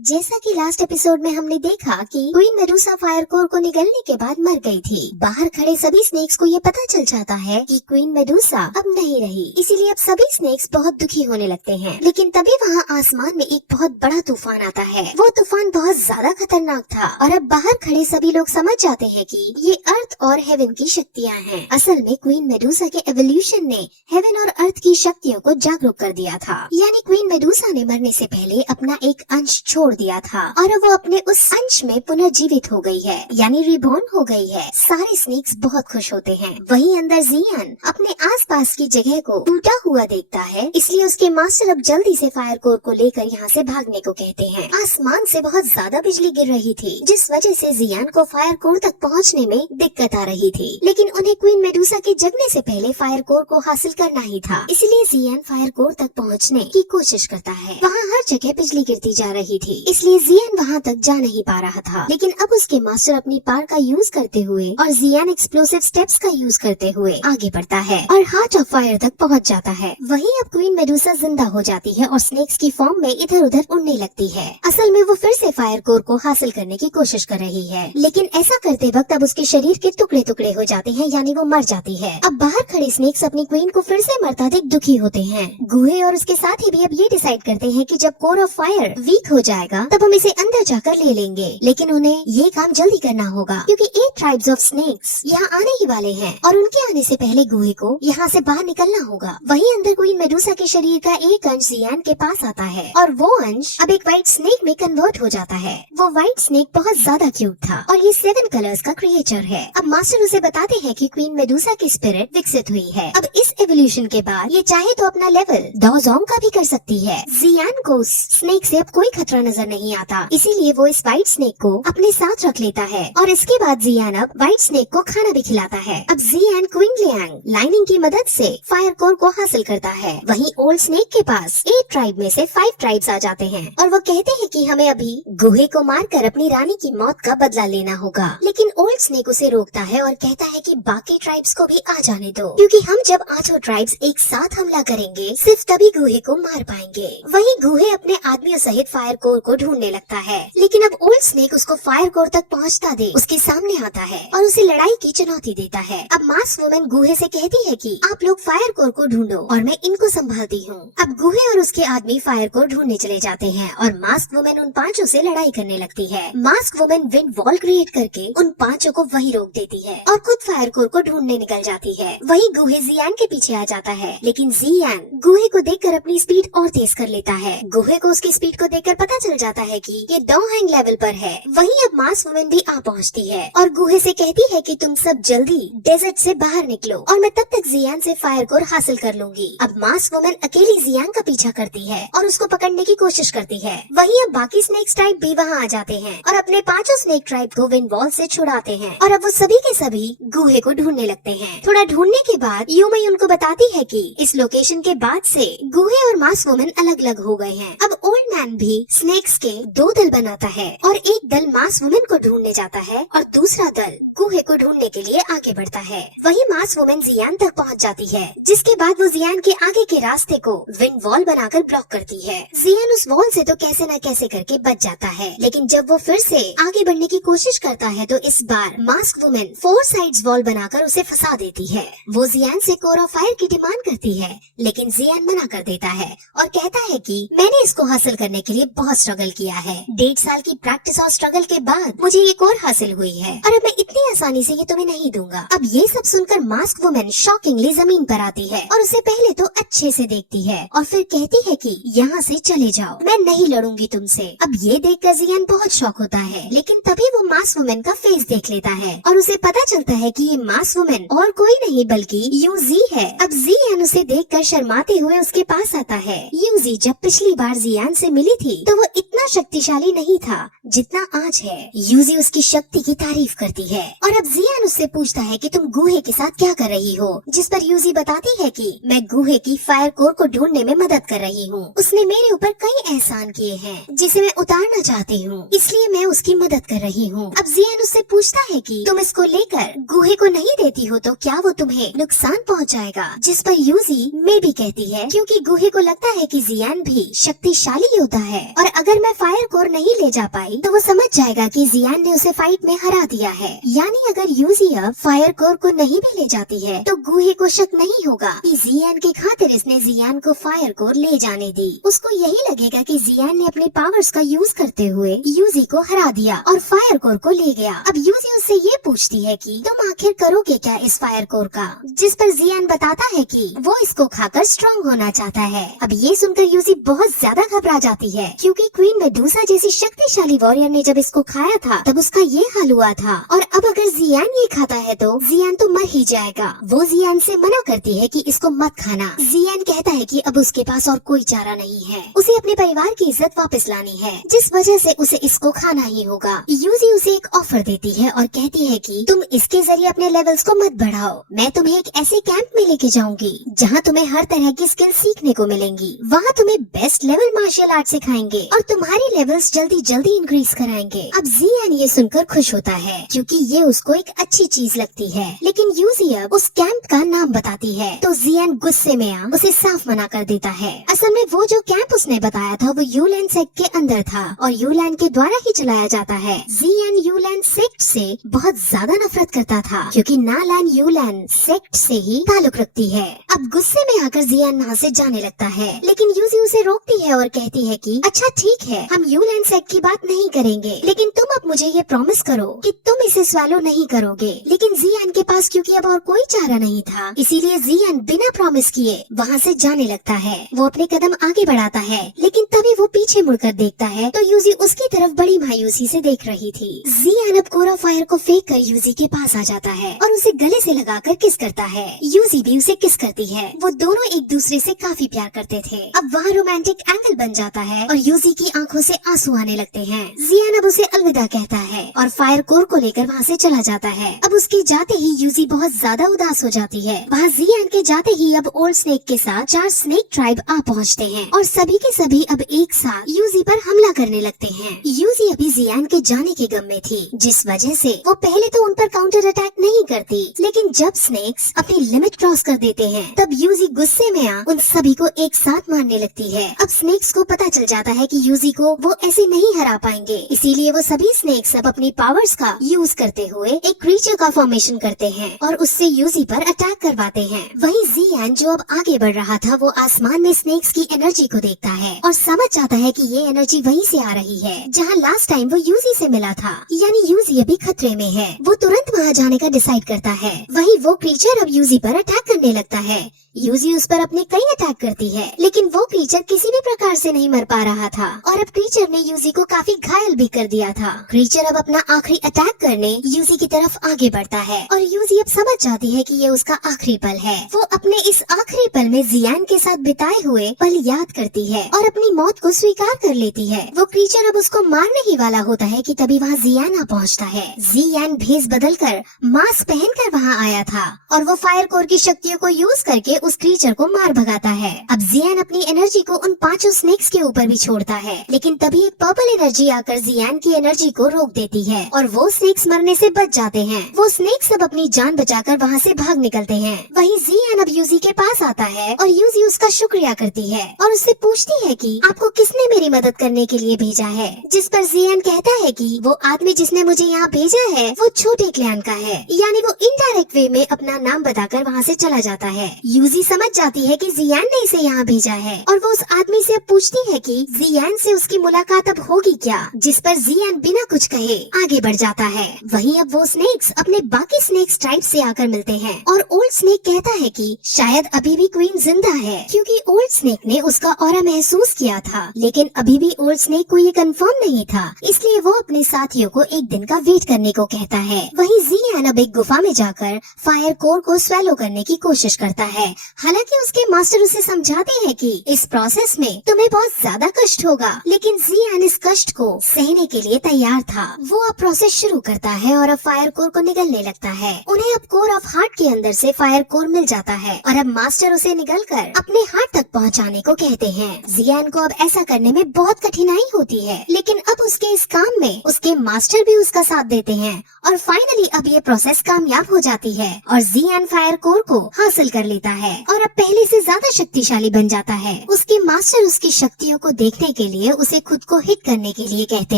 जैसा कि last episode में हमने देखा कि क्वीन मेडुसा फायर कोर को निगलने के बाद मर गई थी। बाहर खड़े सभी स्नेक्स को ये पता चल जाता है कि क्वीन मेडुसा अब नहीं रही, इसीलिए अब सभी स्नेक्स बहुत दुखी होने लगते हैं। लेकिन तभी वहाँ आसमान में एक बहुत बड़ा तूफान आता है। वो तूफान बहुत ज्यादा खतरनाक था और अब बाहर खड़े सभी लोग समझ जाते हैं कि ये अर्थ और हेवन की शक्तियाँ हैं। असल में क्वीन मेडुसा के एवोल्यूशन ने हेवन और अर्थ की शक्तियों को जागरूक कर दिया था। यानी क्वीन मेडुसा ने मरने से पहले अपना एक अंश छोड़ दिया था और वो अपने उस अंश में पुनर्जीवित हो गई है, यानी रिबॉर्न हो गई है। सारे स्नेक्स बहुत खुश होते हैं। वहीं अंदर जियान अपने आसपास की जगह को टूटा हुआ देखता है, इसलिए उसके मास्टर अब जल्दी से फायर कोर को लेकर यहाँ से भागने को कहते हैं। आसमान से बहुत ज्यादा बिजली गिर रही थी, जिस वजह से जियान को फायर कोर तक पहुँचने में दिक्कत आ रही थी। लेकिन उन्हें क्वीन मेडुसा के जगने से पहले फायर कोर को हासिल करना ही था, इसलिए जियान फायर कोर तक पहुँचने की कोशिश करता है। वहाँ हर जगह बिजली गिरती जा रही थी, इसलिए जियान वहाँ तक जा नहीं पा रहा था। लेकिन अब उसके मास्टर अपनी पावर का यूज करते हुए और जियान एक्सप्लोसिव स्टेप्स का यूज करते हुए आगे बढ़ता है और हार्ट ऑफ फायर तक पहुँच जाता है। वहीं अब क्वीन मेडुसा जिंदा हो जाती है और स्नेक्स की फॉर्म में इधर उधर उड़ने लगती है। असल में वो फिर से फायर कोर को हासिल करने की कोशिश कर रही है, लेकिन ऐसा करते वक्त अब उसके शरीर के टुकड़े टुकड़े हो जाते हैं, यानी वो मर जाती है। अब बाहर खड़े स्नेक्स अपनी क्वीन को फिर से मरता देख दुखी होते हैं। गुहे और उसके साथी भी अब ये डिसाइड करते हैं कि जब कोर ऑफ फायर वीक हो जाएगा तब हम इसे अंदर जाकर ले लेंगे। लेकिन उन्हें ये काम जल्दी करना होगा क्योंकि 8 ट्राइब्स ऑफ स्नेक्स यहाँ आने ही वाले हैं और उनके आने से पहले गुहे को यहाँ से बाहर निकलना होगा। वहीं अंदर क्वीन मेडुसा के शरीर का एक अंश जियान के पास आता है और वो अंश अब एक व्हाइट स्नेक में कन्वर्ट हो जाता है। वो व्हाइट स्नेक बहुत ज्यादा क्यूट था और ये 7 कलर्स का क्रिएचर है। अब मास्टर उसे बताते हैं कि क्वीन मेडुसा की स्पिरिट विकसित हुई है। अब इस एवोल्यूशन के बाद ये चाहे तो अपना लेवल डोजोंग का भी कर सकती है। जियान को स्नेक से अब कोई खतरा नजर नहीं आता, इसीलिए वो इस व्हाइट स्नेक को अपने साथ रख लेता है और इसके बाद जियान अब व्हाइट स्नेक को खाना भी खिलाता है। अब जियान क्विंगलियांग लाइनिंग की मदद से फायर कोर को हासिल करता है। वहीं ओल्ड स्नेक के पास 8 ट्राइब में से 5 ट्राइब्स आ जाते हैं और वो कहते हैं कि हमें अभी गुहे को मारकर अपनी रानी की मौत का बदला लेना होगा। लेकिन ओल्ड स्नेक उसे रोकता है और कहता है कि बाकी ट्राइब्स को भी आ जाने दो, क्योंकि हम जब 8 ट्राइब्स एक साथ हमला करेंगे सिर्फ तभी गुहे को मार पाएंगे। वहीं गुहे अपने आदमियों सहित फायर कोर को ढूंढने लगता है, लेकिन अब ओल्ड स्नेक उसको फायर कोर तक पहुंचता देख उसके सामने आता है और उसे लड़ाई की चुनौती देता है। अब मास्क वुमेन गुहे से कहती है कि आप लोग फायर कोर को ढूंढो और मैं इनको संभालती हूँ। अब गुहे और उसके आदमी फायर कोर ढूंढने चले जाते हैं और मास्क वुमेन उन 5 से लड़ाई करने लगती है। Mask women wind wall create करके उन 5 को वहीं रोक देती है और खुद फायर कोर को ढूंढने निकल जाती है। वहीं गुहे जियान के पीछे आ जाता है, लेकिन जियान गुहे को देखकर अपनी स्पीड और तेज कर लेता है। गुहे को उसकी स्पीड को देखकर पता चल जाता है कि ये डोंगहैंग लेवल पर है। वहीं अब मास्क वुमेन भी आ पहुंचती है और गुहे से कहती है कि तुम सब जल्दी डेजर्ट से बाहर निकलो और मैं तब तक जियान से फायर कोर हासिल कर लूंगी। अब मास्क वुमेन अकेली जियान का पीछा करती है और उसको पकड़ने की कोशिश करती है। वहीं अब बाकी स्नेक ट्राइब भी वहाँ आ जाते हैं और अपने 5 स्नेक ट्राइब को विंड वॉल से छुड़ाते हैं और अब वो सभी के सभी गुहे को ढूंढने लगते हैं। थोड़ा ढूंढने के बाद यूमई उनको बताती है कि इस लोकेशन के बाद से गुहे और मास्क वुमेन अलग अलग हो गए हैं। अब ओल्ड मैन भी स्नेक्स के 2 दल बनाता है और एक दल मास्क वुमेन को ढूंढने जाता है और दूसरा दल गुहे को ढूंढने के लिए आगे बढ़ता है। वहीं मास्क वुमेन जियान तक पहुंच जाती है, जिसके बाद वो जियान के आगे के रास्ते को विंड वॉल बनाकर ब्लॉक करती है। जियान उस वॉल से तो कैसे न कैसे करके बच जाता है, लेकिन जब वो फिर से आगे बढ़ने की कोशिश करता है तो इस बार मास्क वुमेन 4 साइड्स वॉल बनाकर उसे फंसा देती है। वो जियान से कोर ऑफ फायर की डिमांड करती है, लेकिन जियान मना कर देता है और कहता है कि मैंने इसको हासिल करने के लिए बहुत स्ट्रगल किया है। 1.5 साल की प्रैक्टिस और स्ट्रगल के बाद मुझे ये कोर हासिल हुई है और अब मैं इतनी आसानी से ये तुम्हें नहीं दूंगा। अब ये सब सुनकर मास्क वुमेन शॉकिंगली जमीन पर आती है और उसे पहले तो अच्छे से देखती है और फिर कहती है कि यहाँ से चले जाओ, मैं नहीं लड़ूंगी तुमसे। अब ये देखकर जियान बहुत शॉक होता है, लेकिन तभी वो मास्क वुमेन का फेस देख लेता है और उसे पता चलता है कि ये मास्क वुमेन और कोई नहीं बल्कि यूजी है। अब जियान उसे देखकर शर्माते हुए उसके पास आता है। यूजी जब पिछली बार जियान से मिली थी तो वो इतना शक्तिशाली नहीं था जितना आज है। यूजी उसकी शक्ति की तारीफ करती है और अब जियान उससे पूछता है कि तुम गुहे के साथ क्या कर रही हो, जिस पर यूजी बताती है कि मैं गुहे की फायर कोर को ढूंढने में मदद कर रही हूँ। उसने मेरे ऊपर कई एहसान किए हैं जिसे मैं उतारना चाहती हूँ, इसलिए मैं उसकी मदद कर रही हूँ। अब जियान उससे पूछता है कि तुम इसको लेकर गुहे को नहीं देती हो तो क्या वो तुम्हें नुकसान पहुँचाएगा, जिस पर यूजी मे भी कहती है, क्योंकि गुहे को लगता है कि जियान भी शक्तिशाली योद्धा है और अगर मैं वह फायर कोर नहीं ले जा पाई तो वो समझ जाएगा कि जियान ने उसे फाइट में हरा दिया है। यानी अगर यूजी अब फायर कोर को नहीं भी ले जाती है तो गुहे को शक नहीं होगा कि जियान की खातिर इसने जियान को फायर कोर ले जाने दी। उसको यही लगेगा कि जियान ने अपने पावर्स का यूज करते हुए यूजी को हरा दिया और फायर कोर को ले गया। अब यूजी उससे ये पूछती है कि तुम आखिर करोगे क्या इस फायर कोर का, जिस पर जियान बताता है कि वो इसको खाकर स्ट्रॉन्ग होना चाहता है। अब ये सुनकर यूजी बहुत ज्यादा घबरा जाती है क्योंकि क्वीन मेडूसा जैसी शक्तिशाली वॉरियर ने जब इसको खाया था तब उसका ये हाल हुआ था, और अब अगर जियान ये खाता है तो जियान तो मर ही जाएगा। वो जियान से मना करती है कि इसको मत खाना। जियान कहता है कि अब उसके पास और कोई चारा नहीं है, उसे अपने परिवार की इज्जत वापस लानी है, जिस वजह से उसे इसको खाना ही होगा। यूजी उसे एक ऑफर देती है और कहती है कि तुम इसके जरिए अपने लेवल्स को मत बढ़ाओ, मैं तुम्हें एक ऐसे कैंप में लेके जाऊंगी जहाँ तुम्हें हर तरह की स्किल सीखने को मिलेंगी। वहाँ तुम्हें बेस्ट लेवल मार्शल आर्ट सिखाएंगे और तुम्हारी लेवल्स जल्दी जल्दी इंक्रीज कराएंगे। अब जियान ये सुनकर खुश होता है क्योंकि ये उसको एक अच्छी चीज लगती है, लेकिन यूजी अब उस कैंप का नाम बताती है तो जियान गुस्से में आ उसे साफ मना कर देता है। असल में वो जो कैंप उसने बताया था वो यूलैंड सेक्ट के अंदर था और यूलैंड के द्वारा ही चलाया जाता है। जियान यूलैंड सेक्ट से बहुत ज्यादा नफरत करता था क्योंकि नालैंड यूलैंड सेक्ट से ही ताल्लुक रखती है। अब गुस्से में आकर जियान वहाँ से जाने लगता है, लेकिन यूजी उसे रोकती है और कहती है कि अच्छा ठीक है, हम यूलैंड सेक्ट की बात नहीं करेंगे, लेकिन तुम अब मुझे ये प्रॉमिस करो कि तुम इसे स्वैलो नहीं करोगे। लेकिन जियान के पास क्योंकि अब और कोई चारा नहीं था, इसीलिए जियान बिना प्रॉमिस किए वहाँ से जाने लगता है। वो अपने कदम आगे बढ़ाता है, लेकिन तभी वो पीछे मुड़कर देखता है तो यूजी उसकी तरफ बड़ी मायूसी से देख रही थी। जियान अब कोरा फायर को फेंक कर यूजी के पास आ जाता है और उसे गले से लगाकर किस करता है। यूजी भी उसे किस करती है। वो दोनों एक दूसरे से काफी प्यार करते थे। अब वहाँ रोमांटिक एंगल बन जाता है और यूजी की आंखों से आंसू आने लगते हैं। जियान अब उसे अलविदा कहता है और फायर कोर को लेकर वहाँ से चला जाता है। अब उसके जाते ही यूजी बहुत ज्यादा उदास हो जाती है। वहाँ जियान के जाते ही अब ओल्ड स्नेक के साथ 4 स्नेक ट्राइब आ पहुँचते हैं और सभी के सभी अब एक साथ यूजी पर हमला करने लगते हैं। यूजी अभी जियान के जाने के गम में थी, जिस वजह से वो पहले तो उन पर काउंटर अटैक नहीं करती, लेकिन जब स्नेक्स अपनी लिमिट क्रॉस कर देते हैं तब यूजी गुस्से में आ उन सभी को एक साथ मारने लगती है। अब स्नेक्स को पता चल जाता है कि यूजी को वो ऐसे नहीं हरा पाएंगे, इसीलिए वो सभी स्नेक्स अब अपनी पावर्स का यूज करते हुए एक क्रीचर का फॉर्मेशन करते हैं और उससे यूजी पर अटैक करवाते हैं। वहीं जियान जो अब आगे बढ़ रहा था वो आसमान में स्नेक्स की एनर्जी को देखता है और समझ जाता है कि ये एनर्जी वहीं से आ रही है जहां लास्ट टाइम वो यूजी से मिला था, यानी यूजी अभी खतरे में है। वो तुरंत वहां जाने का डिसाइड करता है। वहीं वो क्रीचर अब यूजी पर अटैक करने लगता है। यूजी उस पर अपने कई अटैक करती है, लेकिन वो क्रीचर किसी भी प्रकार से नहीं मर पा रहा था और अब क्रीचर ने यूजी को काफी घायल भी कर दिया था। क्रीचर अब अपना आखिरी अटैक करने यूजी की तरफ आगे बढ़ता है और यूजी अब समझ जाती है कि ये उसका आखिरी पल है। वो अपने इस आखिरी पल में जियान के साथ बिताए हुए पल याद करती है और अपनी मौत को स्वीकार कर लेती है। वो क्रीचर अब उसको मारने ही वाला होता है कि तभी वहाँ जियान आ पहुँचता है। जियान भेस बदलकर मास्क पहनकर वहाँ आया था और वो फायर कोर की शक्तियों को यूज करके उस क्रीचर को मार भगाता है। अब जियान अपनी एनर्जी को उन 5 स्नेक्स के ऊपर भी छोड़ता है, लेकिन तभी एक पर्पल एनर्जी आकर जियान की एनर्जी को रोक देती है और वो स्नेक्स मरने से बच जाते हैं। वो स्नेक्स सब अपनी जान बचाकर वहाँ से भाग निकलते हैं। वहीं जियान अब यूजी के पास आता है और यूजी उसका शुक्रिया करती है और उससे पूछती है कि आपको किसने मेरी मदद करने के लिए भेजा है, जिस पर जियान कहता है कि वो आदमी जिसने मुझे यहाँ भेजा है वो छोटे क्लैन का है, यानी वो इनडायरेक्ट वे में अपना नाम बताकर वहाँ से चला जाता है। यूजी समझ जाती है कि जियान ने इसे यहाँ भेजा है और वो उस आदमी से अब पूछती है कि जियान से उसकी मुलाकात अब होगी क्या, जिस पर जियान बिना कुछ कहे आगे बढ़ जाता है। वहीं अब वो स्नेक्स अपने बाकी स्नेक्स ट्राइब से आकर मिलते हैं और ओल्ड स्नेक कहता है कि शायद अभी भी क्वीन जिंदा है, क्योंकि ओल्ड स्नेक ने उसका ऑरा महसूस किया था, लेकिन अभी भी ओल्ड स्नेक को ये कंफर्म नहीं था, इसलिए वो अपने साथियों को एक दिन का वेट करने को कहता है। वहीं जियान अब एक गुफा में जाकर फायर कोर को स्वेलो करने की कोशिश करता है। हालांकि उसके मास्टर उसे समझाते हैं कि इस प्रोसेस में तुम्हें बहुत ज्यादा कष्ट होगा, लेकिन जियान इस कष्ट को सहने के लिए तैयार था। वो अब प्रोसेस शुरू करता है और अब फायर कोर को निगलने लगता है। उन्हें अब कोर ऑफ हार्ट के अंदर से फायर कोर मिल जाता है और अब मास्टर उसे निगलकर अपने हार्ट तक पहुंचाने को कहते हैं। जियान को अब ऐसा करने में बहुत कठिनाई होती है, लेकिन अब उसके इस काम में उसके मास्टर भी उसका साथ देते हैं और फाइनली अब ये प्रोसेस कामयाब हो जाती है और जियान फायर कोर को हासिल कर लेता है। है और अब पहले से ज्यादा शक्तिशाली बन जाता है। उसके मास्टर उसकी शक्तियों को देखने के लिए उसे खुद को हिट करने के लिए कहते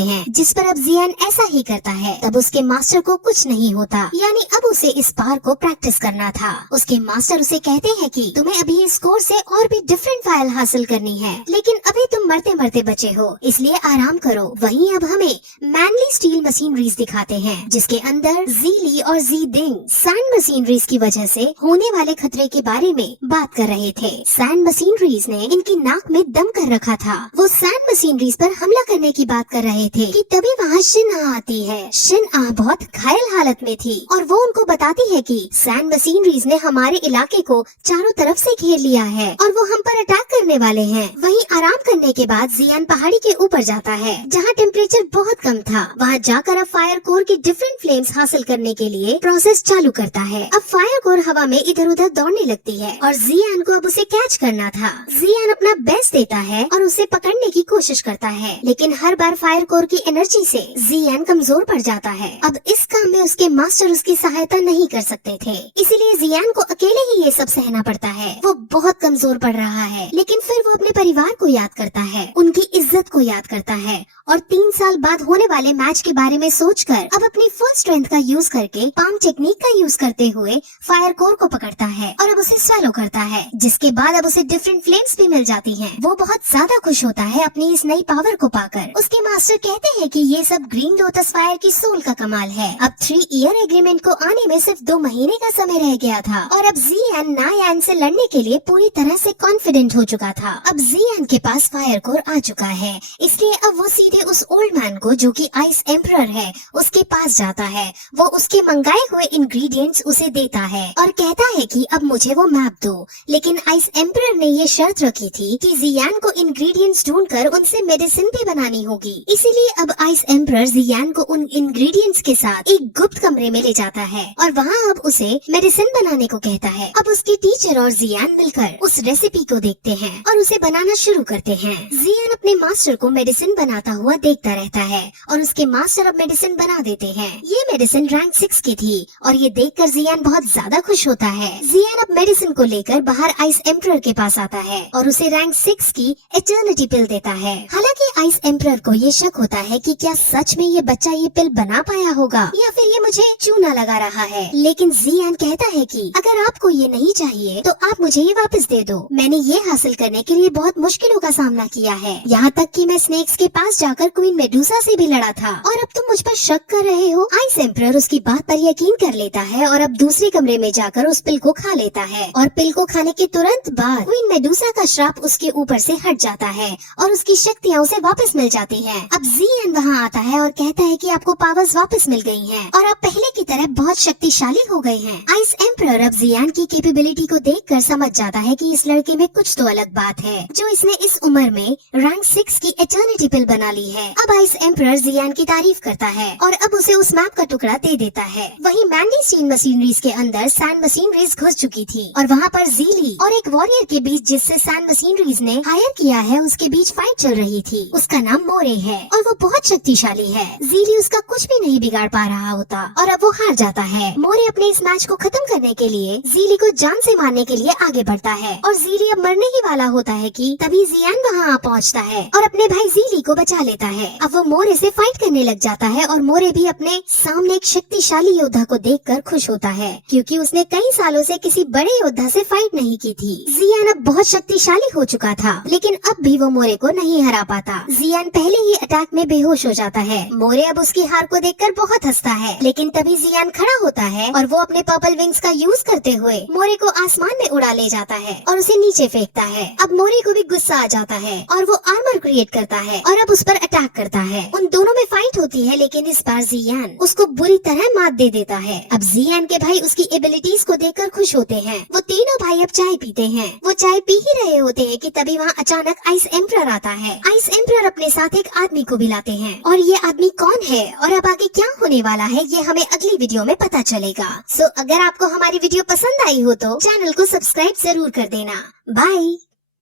हैं, जिस पर अब जियान ऐसा ही करता है। तब उसके मास्टर को कुछ नहीं होता, यानी अब उसे इस पार को प्रैक्टिस करना था। उसके मास्टर उसे कहते हैं कि तुम्हें अभी इस कोर्स से और भी डिफरेंट फाइल हासिल करनी है, लेकिन अभी तुम मरते मरते बचे हो, इसलिए आराम करो। वहीं अब हमें मैनली स्टील मशीनरीज दिखाते हैं, जिसके अंदर ज़ीली और ज़ीडिंग सैंड मशीनरीज की वजह से होने वाले खतरे के बारे में बात कर रहे थे। सैंड मशीनरीज ने इनकी नाक में दम कर रखा था। वो सैंड मशीनरीज पर हमला करने की बात कर रहे थे कि तभी वहाँ शिन-आ आती है। शिन-आ बहुत घायल हालत में थी और वो उनको बताती है कि सैंड मशीनरीज ने हमारे इलाके को चारों तरफ से घेर लिया है और वो हम पर अटैक करने वाले हैं। वहीं आराम करने के बाद जियान पहाड़ी के ऊपर जाता है, जहाँ टेम्परेचर बहुत कम था। वहाँ जाकर अब फायर कोर की डिफरेंट फ्लेम्स हासिल करने के लिए प्रोसेस चालू करता है। अब फायर कोर हवा में इधर उधर दौड़ने लगती है और जियान को अब उसे कैच करना था। जियान अपना बेस्ट देता है और उसे पकड़ने की कोशिश करता है, लेकिन हर बार फायर कोर की एनर्जी से जियान कमजोर पड़ जाता है। अब इस काम में उसके मास्टर उसकी सहायता नहीं कर सकते थे, इसीलिए जियान को अकेले ही ये सब सहना पड़ता है। वो बहुत कमजोर पड़ रहा है, लेकिन फिर वो अपने परिवार को याद करता है, उनकी इज्जत को याद करता है और 3 साल बाद होने वाले मैच के बारे में सोचकर अब अपनी फुल स्ट्रेंथ का यूज करके पाम टेक्निक का यूज करते हुए फायर कोर को पकड़ता है और अब उसे स्वैलो करता है, जिसके बाद अब उसे डिफरेंट फ्लेम्स भी मिल जाती हैं। वो बहुत ज्यादा खुश होता है अपनी इस नई पावर को पाकर। उसके मास्टर कहते हैं कि ये सब ग्रीन लोटस फायर की सोल का कमाल है। अब 3 ईयर एग्रीमेंट को आने में सिर्फ 2 महीने का समय रह गया था और अब जियान नायान से लड़ने के लिए पूरी तरह से कॉन्फिडेंट हो चुका था। अब जियान के पास फायर कोर आ चुका है, इसलिए अब वो सीधे उस ओल्ड मैन को, जो कि आइस एम्परर है, उसके पास जाता है। वो उसके मंगाए हुए इंग्रेडिएंट्स उसे देता है और कहता है कि अब मुझे वो मैप दो, लेकिन आइस एम्परर ने ये शर्त रखी थी कि जियान को इंग्रेडिएंट्स ढूंढकर उनसे मेडिसिन भी बनानी होगी। इसीलिए अब आइस एम्परर जियान को उन इंग्रेडिएंट्स के साथ एक गुप्त कमरे में ले जाता है और वहाँ अब उसे मेडिसिन बनाने को कहता है। अब उसकी टीचर और जियान मिलकर उस रेसिपी को देखते हैं और उसे बनाना शुरू करते हैं। जियान अपने मास्टर को मेडिसिन बनाता हुआ देखता रहता है और उसके मास्टर अब मेडिसिन बना देते हैं। ये मेडिसिन रैंक 6 की थी और ये देखकर जियान बहुत ज्यादा खुश होता है। जियान अब मेडिसिन को लेकर बाहर आइस एम्परर के पास आता है और उसे रैंक 6 की एटर्निटी पिल देता है। हालांकि आइस एम्परर को ये शक होता है कि क्या सच में ये बच्चा ये पिल बना पाया होगा या फिर ये मुझे चूना लगा रहा है, लेकिन जियान कहता है कि अगर आपको ये नहीं चाहिए तो आप मुझे ये वापस दे दो। मैंने ये हासिल करने के लिए बहुत मुश्किलों का सामना किया है, यहाँ तक कि मैं स्नेक्स के पास जाकर क्वीन मेडुसा से भी लड़ा था और अब तुम मुझ पर शक कर रहे हो। आइस एम्परर उसकी बात पर यकीन कर लेता है और अब दूसरे कमरे में जाकर उस पिल को खा लेता है और पिल को खाने के तुरंत बाद क्वीन मेडुसा का श्राप उसके ऊपर से हट जाता है और उसकी शक्तियाँ उसे वापस मिल जाती हैं। अब जियान वहाँ आता है और कहता है कि आपको पावर्स वापस मिल गई हैं और आप पहले की तरह बहुत शक्तिशाली हो गए हैं। आइस एम्परर अब जियान की कैपेबिलिटी को देखकर समझ जाता है कि इस लड़के में कुछ तो अलग बात है, जो इसने इस उम्र में रैंक 6 की एटर्निटी पिल बना ली है। अब आइस एम्परर जियान की तारीफ करता है और अब उसे उस मैप का टुकड़ा दे देता है। वहीं मैंडी स्टील मशीनरीज के अंदर सैंड मशीनरीज घुस चुकी थी और वहाँ पर ज़ीली और एक वॉरियर के बीच, जिससे सैंड मशीनरीज ने हायर किया है, उसके बीच फाइट चल रही थी। उसका नाम मोरे है और वो बहुत शक्तिशाली है। ज़ीली उसका कुछ भी नहीं बिगाड़ पा रहा होता और अब वो हार जाता है। मोरे अपने इस मैच को खत्म करने के लिए ज़ीली को जान से मारने के लिए आगे बढ़ता है और ज़ीली अब मरने ही वाला होता है कि तभी जियान वहाँ आ पहुँचता है और अपने भाई ज़ीली को बचा लेता है। अब वो मोरे से फाइट करने लग जाता है और मोरे भी अपने सामने एक शक्तिशाली योद्धा को देखकर खुश होता है, क्योंकि उसने कई सालों से किसी बड़े योद्धा से फाइट नहीं की थी। जियान अब बहुत शक्तिशाली हो चुका था, लेकिन अब भी वो मोरे को नहीं हरा पाता। जियान पहले ही अटैक में बेहोश हो जाता है। मोरे अब उसकी हार को देखकर बहुत हंसता है, लेकिन तभी जियान खड़ा होता है और वो अपने पर्पल विंग्स का यूज करते हुए मोरे को आसमान में उड़ा ले जाता है और उसे नीचे फेंकता है। अब मोरे को भी गुस्सा आ जाता है और वो आर्मर क्रिएट करता है और अब उस पर अटैक करता है। उन दोनों में फाइट होती है, लेकिन इस बार जियान उसको बुरी तरह मात दे देता है। अब जियान के भाई उसकी एबिलिटीज को देखकर खुश होते हैं। वो तीनों भाई अब चाय पीते हैं। वो चाय पी ही रहे होते हैं कि तभी वहाँ अचानक आइस एम्परर आता है। आइस एम्परर अपने साथ एक आदमी को भी लाते हैं और ये आदमी कौन है और अब आगे क्या होने वाला है, ये हमें अगली वीडियो में पता चलेगा। सो अगर आपको हमारी वीडियो पसंद आई हो तो चैनल को सब्सक्राइब जरूर कर देना। बाय।